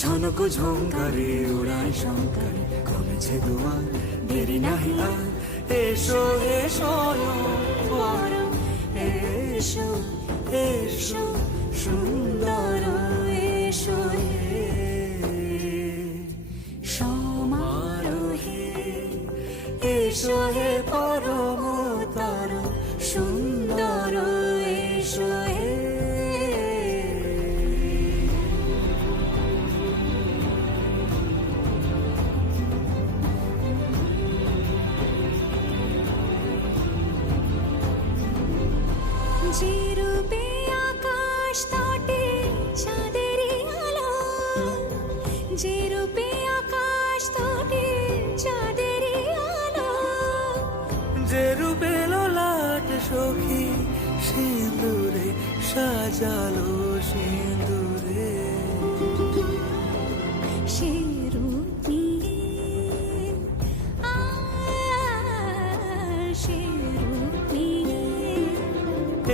ঝনক ঝঙ্কারে উড়ায় শঙ্কারে কমেছে দুয়ার, দেরি নাহি আর, এসো এসো বড়, এসো এসো সুন্দর, এসো হে সমারোহে, এসো হে পরমতর সুন্দর, এসো হে। যে রূপে আকাশ তটে চাঁদেরই আলো, যে রূপে আকাশ তটে চাঁদেরই আলো, যে রূপে ললাট সখী সিঁদুরে সাজালো সিঁদুরে, সে রূপ নিয়ে সে রূপ নিয়ে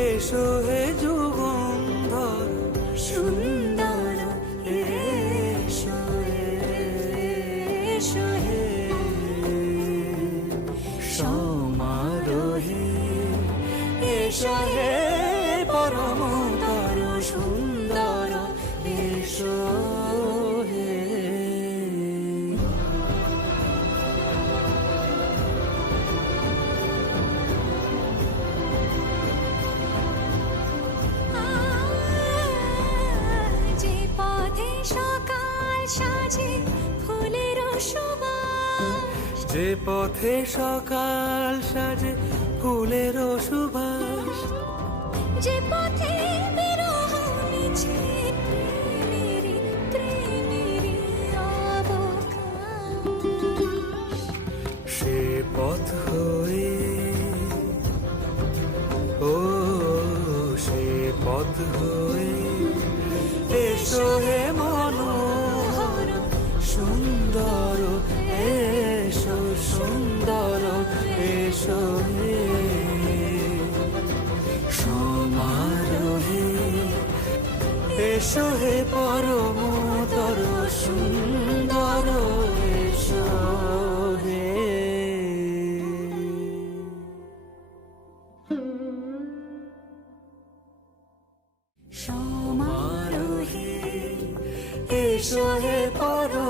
এসো হে যুগন্ধর সুন্দর, এসো এসো হে সমারোহে, এসো হে পরমতর সুন্দর, এসো হে। যে পথে সকাল সাজে ফুলের সুবাস, যে পথে সকাল সাজে ফুলের সুবাস, যে পথে বিরহ মিছে প্রেমেরই প্রেমেরই অবকাশ, সে পথ হয়ে ও সে পথ হয়ে এসো হে মনোহর সুন্দর, এসো সুন্দর, এসো হে সমারোহে, এসো হে পরমতর সুন্দর, এসো হে। সমারোহে, এসো হে পরম